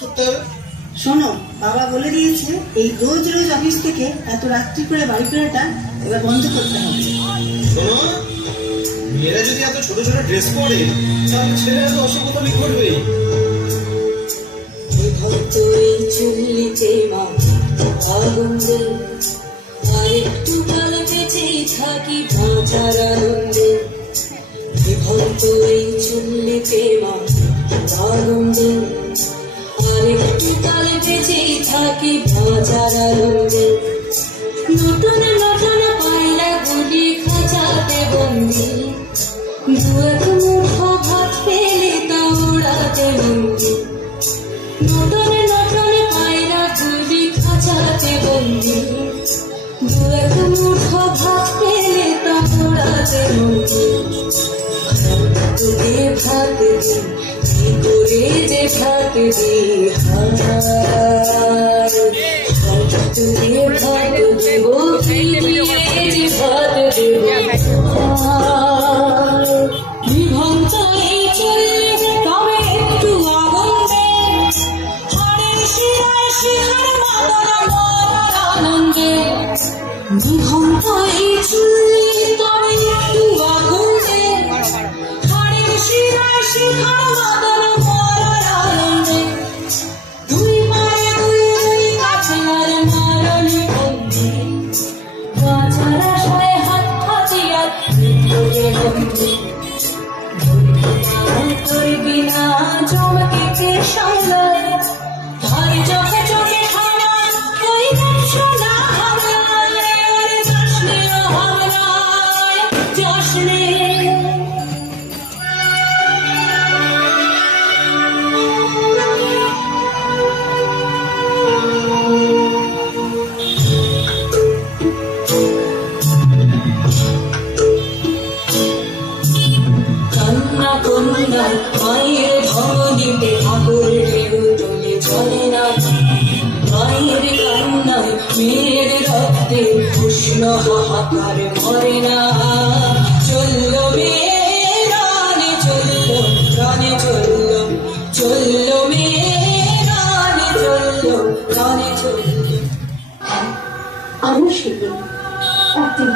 করতে হবে। শোনো, বাবা বলে দিয়েছে এই রোজ রোজ অফিস থেকে এত রাত্রি করে বাড়ি ফেরাটা এবার বন্ধ করতে হবে। শোনো, মেয়েরা যদি এত ছোট ছোট ড্রেস পরে তাহলে ছেলেরা তো অসভ্যতামি করবেই। চুল্লিতে মা আগুন দে, আর একটু কাল বেঁচেই থাকি বাঁচার আনন্দে। বিভক্ত এই চুল্লিতে মা আগুন দে, আর একটু কাল বেঁচেই থাকি বাঁচার আনন্দে। নতুন নতুন পায়রা গুলি খাঁচাতে বন্দি, দু এক মুঠো ভাত পেলে তা ওড়াতে বন্দি। নতুন নতুন পায়রা গুলি খাঁচাতে বন্দি, দু এক মুঠো ভাত পেলে তা ওড়াতে বন্দি। তোকে ভাত দি, কি করে যে ভাত দি, তোকে ভাত দেব, কি দিয়ে যে ভাত দেব। বিভক্ত এই চুল্লি তবে একটু আগুন দে, হাড়ের শিরায় শিখার মাতার মরার আনন্দে। বিভক্ত এই চুল্লি তবে একটু আগুন দে, হাড়ের শিরায় শিখার মাতার মরার আনন্দে। দুই পায়ে দুই কাছে আর মারলি বন্দি, বাঁচার আশায় হাত হাতিয়ার মৃত্যুকে বন্দি। তোর বিনা চমকে কে সামলায়, ভাই চোখে চোখে খাওয়া ওই সোনা হামলায়, জশ্নে হামলায় জশ্নে। কান্না কন্যায় মায়ের ধমনীতে আগুন ঢেউ চলে চলে না, মায়ের কান্নায় মেয়ের রক্তে উষ্ণ হাহাকার মরে না। চলল মেয়ে রানে চলল, রানে চলল, চলল মেয়ে রানে চলল, রানে চলল। আমি সেদিন একদিন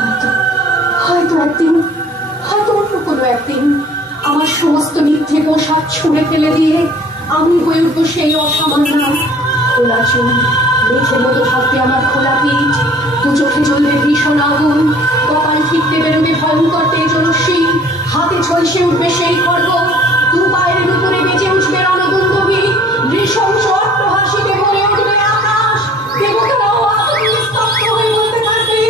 হয়তো একদিন অন্য কোনো একদিন আমার সমস্ত মিথ্যে পোশাক ছুঁড়ে ফেলে দিয়ে আমি হয়ে উঠবো সেই অসামান্য। খোলা চুল, মেঘের মতো থাকবে আমার খোলা পিঠ, দু চোখে জ্বলবে ভীষণ আগুন, কপাল ঠিকতে বেরোবে ভয়ঙ্কর তেজস্বী, হাতে ঝলসে উঠবে সেই খড়গ, দু পায়ের উপরে বেঁচে উঠবে রণদুন্দুভি, নৃশংস অট্টহাসিতে ভরে উঠবে আকাশ। দেবতারাও আতঙ্কে স্তব্ধ হয়ে উঠতে থাকবে।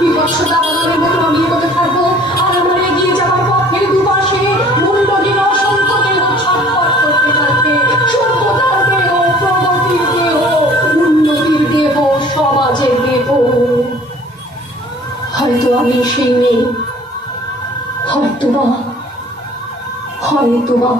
বিভৎসতা বদলের মতো আমি এগোতে থাকবো, আর আমার এগিয়ে যাওয়ার পথের দুপাশে মুন্ডহীন অসংখ্য দেহ ছটফট করতে থাকবে। সভ্যতার দেহ, প্রগতির দেহ, উন্নতির দেহ, সমাজের দেহ। হয়তো আমি সেই মেয়ে, হয়তো বা